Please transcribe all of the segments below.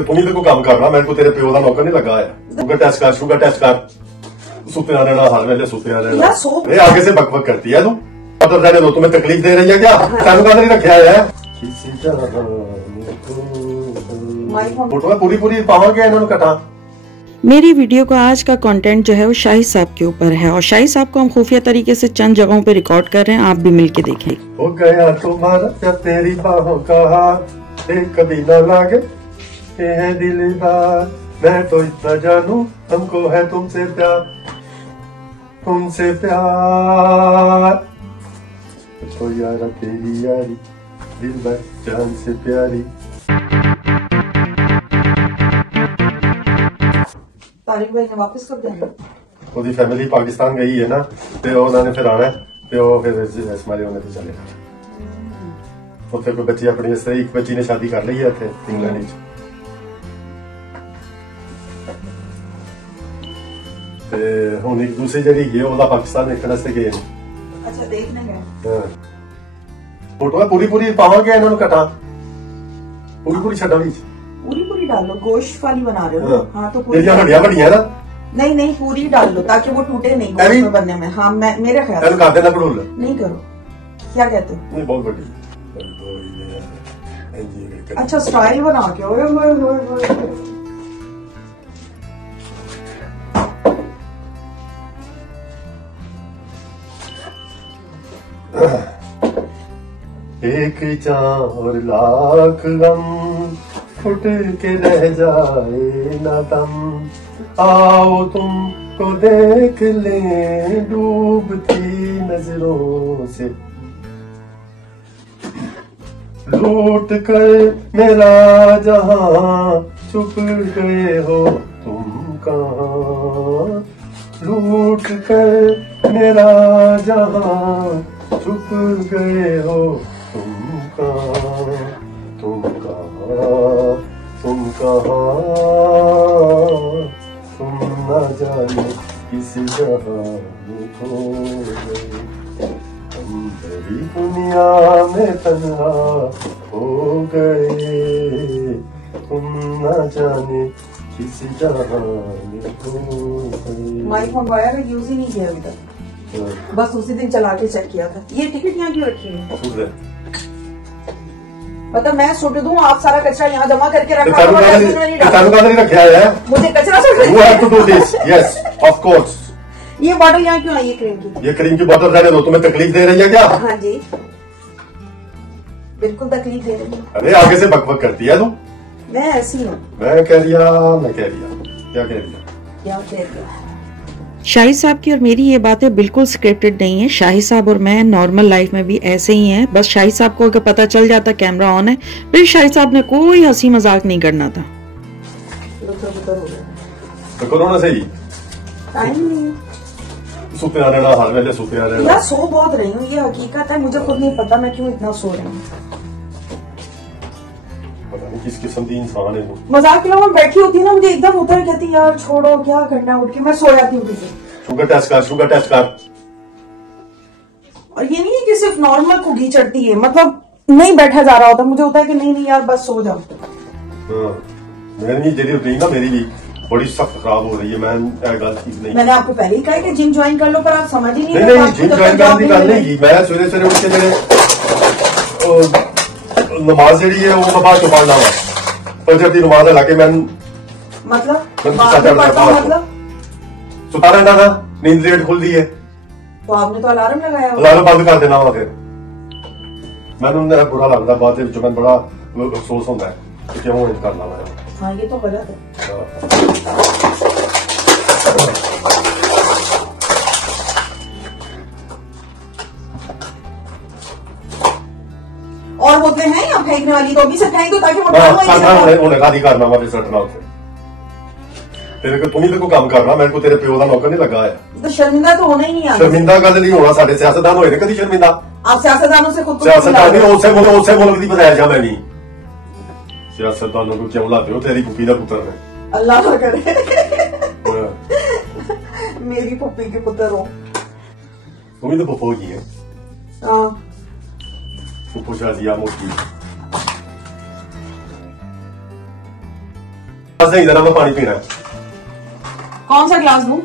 तुम ही तो काम करना, मेरे को तेरे प्यो का नौकर नहीं लगा है। शुगर टेस्ट कर सुत्या रहना, हर वेले सुत्या रहना। ये आगे से बकबक करती है तू। मतलब रहने दो, तुम्हें तकलीफ दे रही है क्या? तेन का नहीं रखा है। फोटो पूरी पूरी पावांगे इन्होंने कटा। मेरी वीडियो का आज का कंटेंट जो है वो शाहिद साहब के ऊपर है और शाहिद साहब को हम खुफिया तरीके से चंद जगहों पे रिकॉर्ड कर रहे हैं, आप भी मिलके देखें। हो गया तुम्हारा जब तेरी बाहों का हाथ कभी न लागे, ये है दिल बात, मैं तो इतना जानू, हमको है तुमसे प्यार, तुमसे प्यार। तो यारा तेरी यारी दिल भर जान से प्यारी। तारिक भाई ने वापस कब जाना? ਉਹਦੀ फैमिली पाकिस्तान गई है ना, ਤੇ ਉਹਨਾਂ ਨੇ ਫਿਰ ਆਣਾ ਤੇ ਉਹ ਫਿਰ ਇਸਮਾਈਲ ਉਹਨੇ ਤੇ ਚਲੇ ਜਾਣਾ। ਉੱਥੇ ਕੋਈ ਬੱਚੀ ਆਪਣੀ ਇਸ ਤਰ੍ਹਾਂ ਇੱਕ ਬੱਚੀ ਨੇ ਸ਼ਾਦੀ ਕਰ ਲਈ ਹੈ ਇੱਥੇ ਇੰਗਲੈਂਡ ਵਿੱਚ, ਤੇ ਹੁਣ ਇੱਕ ਦੂਸਰੀ ਜਿਹੜੀ ਗਈ ਉਹਦਾ ਪਾਕਿस्तान ਦੇਖਣ ਵਾਸਤੇ ਗਏ ਨੇ। अच्छा देखने गए। ਹਾਂ ਫੋਟੋਆਂ ਪੂਰੀ ਪੂਰੀ ਪਾਵਾਂਗੇ ਇਹਨਾਂ ਨੂੰ ਕਟਾ, ਪੂਰੀ ਪੂਰੀ ਛੱਡਾਂ ਵਿੱਚ पूरी पूरी डाल लो, गोश्त वाली बना रहे हो? हाँ तो पूरी हड्डियां बढ़िया ना। नहीं नहीं पूरी डाल लो ताकि वो टूटे नहीं गोश्त में बनने में। हाँ मैं मेरे ख्याल से कर देना पड़ूल नहीं करो, क्या कहते हो? नहीं बहुत बड़ी। अच्छा स्टाइल बना के ओए ओए ओए ओए। एक चार लाख गम फुट के रह जाए ना दम, आओ तुम तो देख ले डूबती नजरों से, लूट कर मेरा जहां छुप गए हो तुम कहां, लूट कर मेरा जहां छुप गए हो तुम कहां, तुम कहां, तुम कहां, तुम न जाने किस जहां में खो गए, हम बड़ी दुनिया में तन्हा हो गए, तुम न जाने किस जहां में खो गए। माइक मंगवाया था, यूज ही नहीं किया अभी तक, बस उसी दिन चला के चेक किया था। ये टिकट यहाँ क्यों रखी है? मतलब मैं सुट दूं, आप सारा कचरा यहाँ जमा करके रखा है, नहीं रखा है। मुझे कचरा सुट यस ऑफ कोर्स। ये बॉटल यहाँ क्यों आई है क्रीम की? ये क्रीम की बोतल रहने दो, तुम्हें तकलीफ दे रही है क्या? हाँ जी बिल्कुल तकलीफ दे रही है। अरे आगे से बकबक करती है तू। मैं ऐसी हूँ। मैं कह रिया क्या कह रिया। शाहिद साहब की और मेरी ये बातें बिल्कुल स्क्रिप्टेड नहीं है। शाहिद साहब और मैं नॉर्मल लाइफ में भी ऐसे ही हैं। बस शाहिद साहब को अगर पता चल जाता कैमरा ऑन है, फिर शाहिद साहब ने कोई हंसी मजाक नहीं करना था। तो करो ना सही, टाइम नहीं सुत्या रहना, हर वेले सुत्या रहना। यार सो बहुत रही हूँ, ये हकीकत है, मुझे खुद नहीं पता मैं क्यों इतना सो रही हूँ। पता नहीं किस किस्म की इंसान है वो। मजाक के मैं बैठी होती ना, मुझे एकदम उतर कहती यार छोड़ो क्या करना है, उठ के मैं सो जाती हूँ। शुगर टेस्ट कर। और ये नहीं है कि सिर्फ नॉर्मल खुगी चढ़ती है, मतलब नहीं बैठा जा रहा होता, मुझे होता है कि नहीं यार बस सो जाओ। मेरी जी रूटीन ना मेरी भी बड़ी सख्त खराब हो रही है। मैं गल ठीक नहीं, मैंने आपको पहले ही कहा कि जिम ज्वाइन कर लो, पर आप समझ ही नहीं। नहीं जिम ज्वाइन करने की गल नहीं, मैं सवेरे सवेरे उठ के मेरे नमाज जी है वो बाद चो पढ़ना वा, फजर की नमाज ला के मैं मतलब सुता रहना था, नींद लेट खुलती है तो आपने तो अलार्म लगाया, अलार्म बंद कर देना वा। फिर मैंने बुरा लगता, बाद मैं बड़ा अफसोस होता है कि क्यों इंज करना मैं। हाँ ये तो गलत है। और बोतलें हैं यहाँ फेंकने वाली, तो अभी से फेंक दो ताकि उन्हें गाली करना मैं सटना उसे। तेरे को तुम ही तो काम करना, मेरे को तेरे प्यो का नौकर नहीं लगा है। तो शर्मिंदा तो होना ही नहीं है। शर्मिंदा कल नहीं होना, साढ़े सियासतदान होए कभी शर्मिंदा। आप सियासतदानों से खुद सियासतदान उसे मुल्क की बताया जा, मैं नहीं सियासतदानों को क्यों लाते हो, तेरी कुपी का पुत्र है। अल्लाह ना करे मेरी पुप्पी के पुत्र हो तुम ही तो पप्पो की है। Pupo Shadia Moki. सही तरह में पानी पीना है। कौन सा गिलास दूं?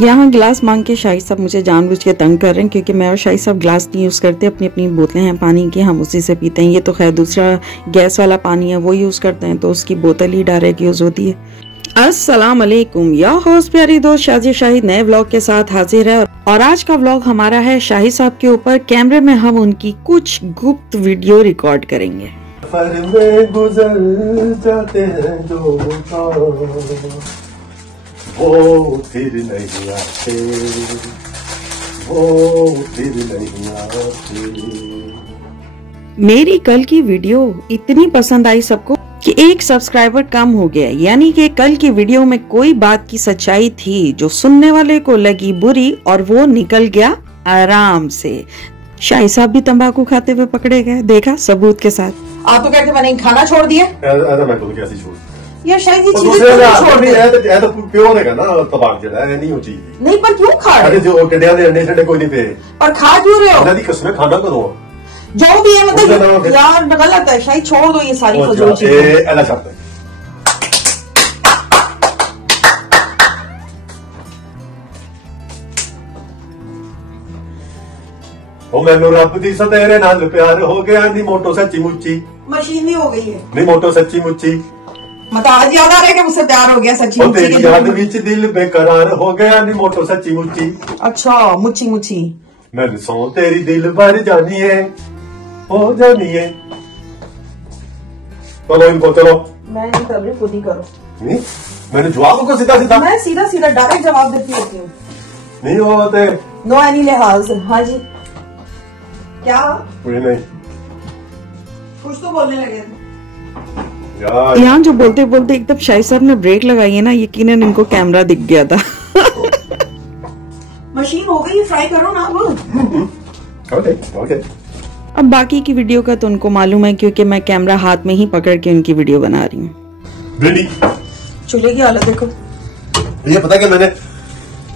यहाँ गिलास मांग के शाहिद साहब मुझे जानबूझ के तंग कर रहे हैं, क्योंकि मैं और शाहिद साहब गिलास नहीं यूज़ करते, अपनी अपनी बोतलें हैं पानी की, हम उसी से पीते हैं। ये तो खैर दूसरा गैस वाला पानी है वो यूज़ करते हैं, तो उसकी बोतल ही डायरेक्ट यूज़ होती है। अस्सलाम वालेकुम, या होस्ट प्यारी दोस्त शाजी शाहिद नए व्लॉग के साथ हाजिर है। और आज का व्लॉग हमारा है शाहिद साहब के ऊपर। कैमरे में हम उनकी कुछ गुप्त वीडियो रिकॉर्ड करेंगे। सफर में गुजर जाते हैं जो वो फिर नहीं आते, वो फिर नहीं आते। मेरी कल की वीडियो इतनी पसंद आई सबको कि एक सब्सक्राइबर कम हो गया, यानी कि कल की वीडियो में कोई बात की सच्चाई थी जो सुनने वाले को लगी बुरी और वो निकल गया आराम से। शाहिद साहब भी तंबाकू खाते हुए पकड़े गए, देखा सबूत के साथ। आप तो कहते मैंने खाना छोड़ दिया। ऐसा मैं कहूँ कैसे छोड़ यार शायद ये दूसरे चीजें छोड़ दे। है तो प्योर है ना तबाक जड़ा है, नहीं हो चीज। नहीं पर क्यों खा रहे? अरे जो टिड्डियां दे अंडे ठंडे कोई नहीं पे, पर खा क्यों रहे हो? अल्लाह दी कसम खाना करो जो भी है उसका नाम मतलब है। यार गलत है शायद, छोड़ दो ये सारी फजूल ए चीजें। अल्लाह चाहता है। ओ मैनू रब दी सा तेरे नाल प्यार हो गया, नी मोटो सच्ची मुच्ची, मशीनी हो गई है। नी मोटो सच्ची मुच्ची, मतलब आज याद आ रहा है कि मुझसे प्यार हो गया सच्ची ओ मुच्ची तेरी याद विच दिल बेकरार हो गया, नी मोटो सच्ची मुच्ची। अच्छा मुच्ची मुच्ची। मैंने सो तेरी दिल भर जानी है, हो जानी है। चलो इनको चलो। मैं नहीं कर रही, खुद ही करो। नहीं मैंने जवाब को सीधा सीधा मैं सीधा सीधा डायरेक्ट जवाब देती होती हूँ, नहीं होते। नो एनी लिहाज। हाँ जी क्या कोई नहीं कुछ तो बोलने लगे थे यार। यहाँ जो बोलते बोलते एकदम शाहिद साहब ने ब्रेक लगाई है ना, यकीनन इनको कैमरा दिख गया था। मशीन हो गई, फ्राई करो ना अब। Okay okay. अब बाकी की वीडियो का तो उनको मालूम है, क्योंकि मैं कैमरा हाथ में ही पकड़ के उनकी वीडियो बना रही हूँ। भिंडी चूल्हे की हालत देखो। ये पता है कि मैंने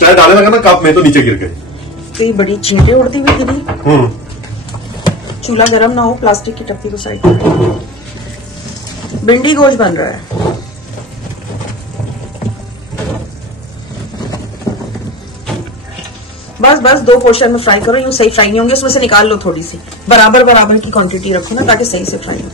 चाय डालने लगा ना कप में तो नीचे गिर गई। तो ये बड़ी चींटे उड़ती हुई गिरी। चूल्हा गर्म ना हो, प्लास्टिक की टप्पी को साइड कर। भिंडी गोश्त बन रहा है। बस बस 2 पोर्शन में फ्राई करो, यूं सही फ्राई नहीं होंगे, उसमें से निकाल लो थोड़ी सी, बराबर बराबर की क्वांटिटी रखो ना ताकि सही से फ्राई हो।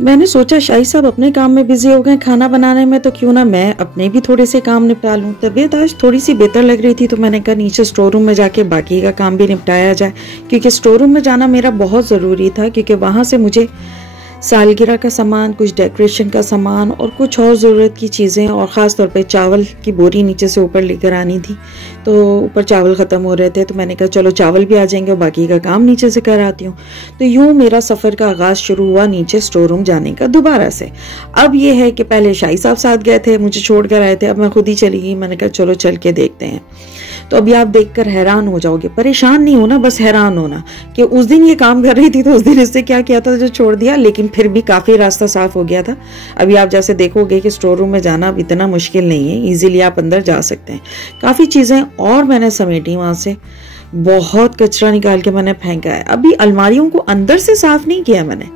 मैंने सोचा शाहिद साहब अपने काम में बिजी हो गए खाना बनाने में, तो क्यों ना मैं अपने भी थोड़े से काम निपटा लूं। तबीयत आज थोड़ी सी बेहतर लग रही थी, तो मैंने कहा नीचे स्टोर रूम में जाके बाकी का काम भी निपटाया जाए, क्योंकि स्टोर रूम में जाना मेरा बहुत ज़रूरी था, क्योंकि वहाँ से मुझे सालगिरह का सामान, कुछ डेकोरेशन का सामान और कुछ और ज़रूरत की चीज़ें, और ख़ास तौर पे चावल की बोरी नीचे से ऊपर लेकर आनी थी। तो ऊपर चावल ख़त्म हो रहे थे, तो मैंने कहा चलो चावल भी आ जाएंगे और बाकी का काम नीचे से कर आती हूँ। तो यूँ मेरा सफ़र का आगाज़ शुरू हुआ नीचे स्टोर रूम जाने का दोबारा से। अब ये है कि पहले शाहिद साहब साथ गए थे, मुझे छोड़ कर आए थे, अब मैं खुद ही चली गई। मैंने कहा चलो चल के देखते हैं। तो अभी आप देखकर हैरान हो जाओगे, परेशान नहीं होना, बस हैरान होना कि उस दिन ये काम कर रही थी तो उस दिन इससे क्या किया था जो छोड़ दिया, लेकिन फिर भी काफ़ी रास्ता साफ हो गया था। अभी आप जैसे देखोगे कि स्टोर रूम में जाना अब इतना मुश्किल नहीं है, इजीली आप अंदर जा सकते हैं। काफ़ी चीज़ें और मैंने समेटी वहाँ से, बहुत कचरा निकाल के मैंने फेंका है। अभी अलमारियों को अंदर से साफ नहीं किया मैंने,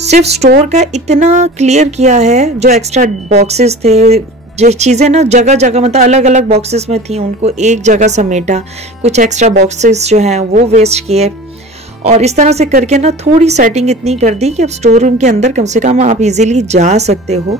सिर्फ स्टोर का इतना क्लियर किया है। जो एक्स्ट्रा बॉक्सेस थे, जो चीज़ें ना जगह जगह मतलब अलग अलग बॉक्सेस में थी, उनको एक जगह समेटा। कुछ एक्स्ट्रा बॉक्सेस जो हैं वो वेस्ट किए, और इस तरह से करके ना थोड़ी सेटिंग इतनी कर दी कि अब स्टोर रूम के अंदर कम से कम आप इजीली जा सकते हो।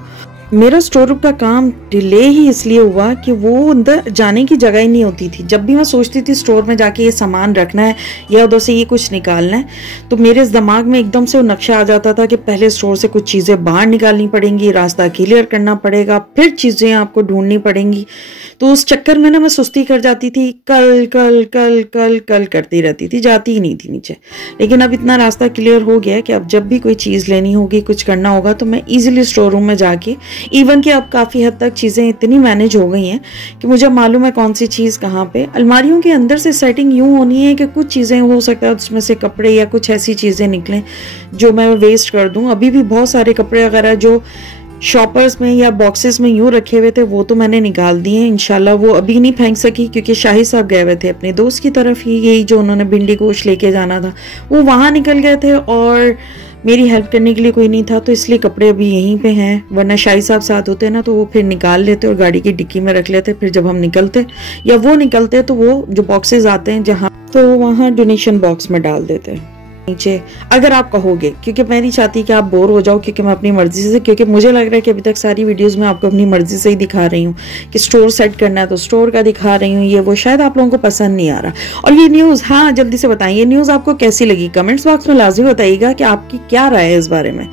मेरा स्टोर रूम का काम डिले ही इसलिए हुआ कि वो अंदर जाने की जगह ही नहीं होती थी। जब भी मैं सोचती थी स्टोर में जाके ये सामान रखना है या उधर से ये कुछ निकालना है, तो मेरे दिमाग में एकदम से वो नक्शा आ जाता था कि पहले स्टोर से कुछ चीज़ें बाहर निकालनी पड़ेंगी, रास्ता क्लियर करना पड़ेगा, फिर चीज़ें आपको ढूंढनी पड़ेंगी। तो उस चक्कर में ना मैं सुस्ती कर जाती थी, कल कल कल कल कल करती रहती थी, जाती ही नहीं थी नीचे। लेकिन अब इतना रास्ता क्लियर हो गया कि अब जब भी कोई चीज़ लेनी होगी, कुछ करना होगा, तो मैं ईजिली स्टोर रूम में जाके, इवन कि अब काफ़ी हद तक चीज़ें इतनी मैनेज हो गई हैं कि मुझे मालूम है कौन सी चीज़ कहाँ पे। अलमारियों के अंदर से सेटिंग यूँ होनी है कि कुछ चीज़ें हो सकता है उसमें से कपड़े या कुछ ऐसी चीज़ें निकलें जो मैं वेस्ट कर दूँ। अभी भी बहुत सारे कपड़े वगैरह जो शॉपर्स में या बॉक्सेस में यूं रखे हुए थे, वो तो मैंने निकाल दिए हैं। इंशाल्लाह वो अभी नहीं फेंक सकी क्योंकि शाही साहब गए हुए थे अपने दोस्त की तरफ ही, यही जो उन्होंने भिंडी गोश्त लेके जाना था वो वहाँ निकल गए थे और मेरी हेल्प करने के लिए कोई नहीं था, तो इसलिए कपड़े अभी यहीं पे हैं। वरना शाही साहब साथ होते ना तो वो फिर निकाल लेते और गाड़ी की डिक्की में रख लेते, फिर जब हम निकलते या वो निकलते तो वो जो बॉक्सेस आते हैं जहाँ, तो वहाँ डोनेशन बॉक्स में डाल देते नीचे। अगर आप कहोगे, क्योंकि मैं नहीं चाहती कि आप बोर हो जाओ, क्योंकि मैं अपनी मर्जी से, क्योंकि मुझे लग रहा है कि अभी तक सारी वीडियोस में आपको अपनी मर्जी से ही दिखा रही हूँ कि स्टोर सेट करना है तो स्टोर का दिखा रही हूँ, ये वो शायद आप लोगों को पसंद नहीं आ रहा। और ये न्यूज़, हाँ जल्दी से बताएं, ये न्यूज़ आपको कैसी लगी? कमेंट्स बॉक्स में लाजमी बताइएगा कि आपकी क्या राय है इस बारे में।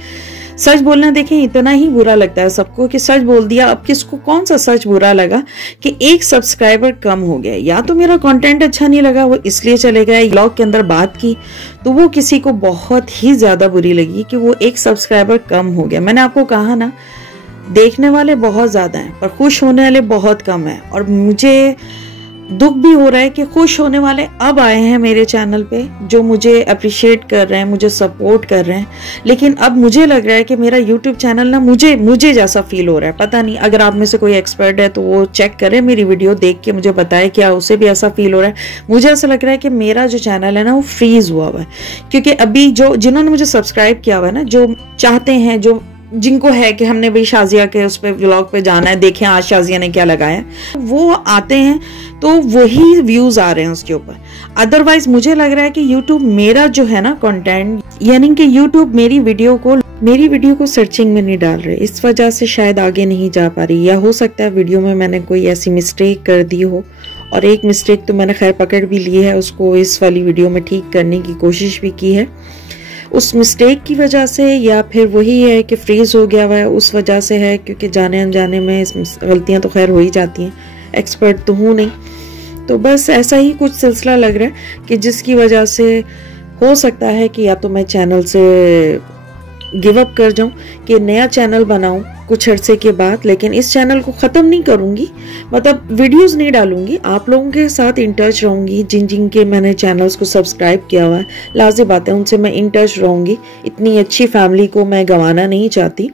सच बोलना देखें इतना ही बुरा लगता है सबको कि सच बोल दिया। अब किसको कौन सा सच बुरा लगा कि एक सब्सक्राइबर कम हो गया, या तो मेरा कंटेंट अच्छा नहीं लगा वो इसलिए चले गए, ब्लॉग के अंदर बात की तो वो किसी को बहुत ही ज्यादा बुरी लगी कि वो एक सब्सक्राइबर कम हो गया। मैंने आपको कहा ना, देखने वाले बहुत ज्यादा हैं पर खुश होने वाले बहुत कम है। और मुझे दुख भी हो रहा है कि खुश होने वाले अब आए हैं मेरे चैनल पे, जो मुझे अप्रिशिएट कर रहे हैं, मुझे सपोर्ट कर रहे हैं। लेकिन अब मुझे लग रहा है कि मेरा यूट्यूब चैनल ना मुझे जैसा फील हो रहा है। पता नहीं, अगर आप में से कोई एक्सपर्ट है तो वो चेक करे मेरी वीडियो देख के मुझे बताए क्या उसे भी ऐसा फील हो रहा है। मुझे ऐसा लग रहा है कि मेरा जो चैनल है ना वो फ्रीज हुआ हुआ है, क्योंकि अभी जिन्होंने मुझे सब्सक्राइब किया हुआ है ना, जो चाहते हैं, जिनको है कि हमने भाई शाजिया के उस पे व्लॉग पे जाना है, देखें आज शाजिया ने क्या लगाया, वो आते हैं तो वही व्यूज आ रहे हैं उसके ऊपर। अदरवाइज मुझे लग रहा है कि यूट्यूब मेरा जो है ना कंटेंट, यानी कि यूट्यूब मेरी वीडियो को सर्चिंग में नहीं डाल रहे, इस वजह से शायद आगे नहीं जा पा रही। या हो सकता है वीडियो में मैंने कोई ऐसी मिस्टेक कर दी हो, और एक मिस्टेक तो मैंने खैर पकड़ भी ली है, उसको इस वाली वीडियो में ठीक करने की कोशिश भी की है। उस मिस्टेक की वजह से या फिर वही है कि फ्रीज हो गया हुआ है उस वजह से है, क्योंकि जाने अनजाने में गलतियां तो खैर हो ही जाती हैं, एक्सपर्ट तो हूँ नहीं। तो बस ऐसा ही कुछ सिलसिला लग रहा है कि जिसकी वजह से हो सकता है कि या तो मैं चैनल से गिव अप कर जाऊं, कि नया चैनल बनाऊं कुछ अरसे के बाद। लेकिन इस चैनल को ख़त्म नहीं करूंगी, मतलब वीडियोस नहीं डालूंगी, आप लोगों के साथ इन टच रहूंगी। जिन के मैंने चैनल्स को सब्सक्राइब किया हुआ है, लाज़िम बात है उनसे मैं इन टच रहूंगी। इतनी अच्छी फैमिली को मैं गंवाना नहीं चाहती,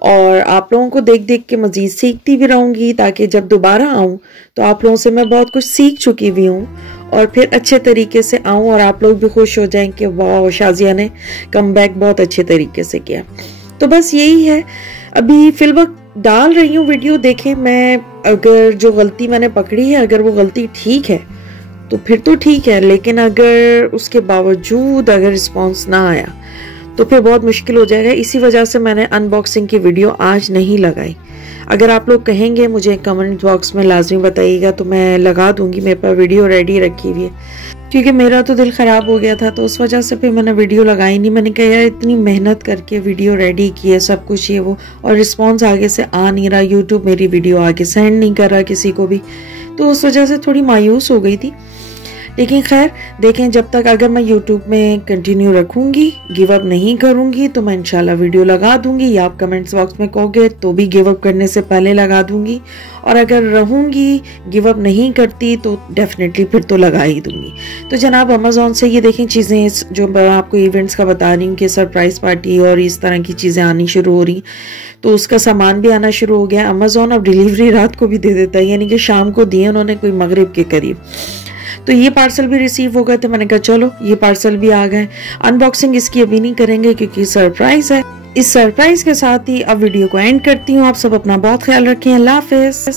और आप लोगों को देख देख के मज़ीद सीखती भी रहूंगी, ताकि जब दोबारा आऊँ तो आप लोगों से मैं बहुत कुछ सीख चुकी भी हूँ और फिर अच्छे तरीके से आऊँ और आप लोग भी खुश हो जाएं कि वाह शाजिया ने कम बैक बहुत अच्छे तरीके से किया। तो बस यही है, अभी फिलवक्त डाल रही हूँ वीडियो। देखें, मैं अगर जो गलती मैंने पकड़ी है, अगर वो गलती ठीक है तो फिर तो ठीक है, लेकिन अगर उसके बावजूद अगर रिस्पॉन्स ना आया तो फिर बहुत मुश्किल हो जाएगा। इसी वजह से मैंने अनबॉक्सिंग की वीडियो आज नहीं लगाई। अगर आप लोग कहेंगे मुझे कमेंट बॉक्स में लाजमी बताइएगा तो मैं लगा दूंगी, मेरे पास वीडियो रेडी रखी हुई है, क्योंकि मेरा तो दिल ख़राब हो गया था तो उस वजह से फिर मैंने वीडियो लगाई नहीं। मैंने कहा यार इतनी मेहनत करके वीडियो रेडी की है, सब कुछ ये वो, और रिस्पॉन्स आगे से आ नहीं रहा, यूट्यूब मेरी वीडियो आगे सेंड नहीं कर रहा किसी को भी, तो उस वजह से थोड़ी मायूस हो गई थी। लेकिन खैर देखें, जब तक अगर मैं यूट्यूब में कंटिन्यू रखूंगी, गिव अप नहीं करूंगी, तो मैं इंशाल्लाह वीडियो लगा दूंगी, या आप कमेंट्स बॉक्स में कहोगे तो भी गिव अप करने से पहले लगा दूंगी, और अगर रहूंगी गिव अप नहीं करती तो डेफिनेटली फिर तो लगा ही दूंगी। तो जनाब अमेज़ॉन से ये देखें चीज़ें जो मैं आपको इवेंट्स का बता रही हूँ कि सरप्राइज़ पार्टी और इस तरह की चीज़ें आनी शुरू हो रही, तो उसका सामान भी आना शुरू हो गया। अमेज़ॉन अब डिलीवरी रात को भी दे देता है, यानी कि शाम को दिए उन्होंने कोई मगरिब के करीब, तो ये पार्सल भी रिसीव हो गए थे। मैंने कहा चलो ये पार्सल भी आ गए। अनबॉक्सिंग इसकी अभी नहीं करेंगे क्योंकि सरप्राइज है। इस सरप्राइज के साथ ही अब वीडियो को एंड करती हूँ। आप सब अपना बहुत ख्याल रखें। अल्लाह हाफिज।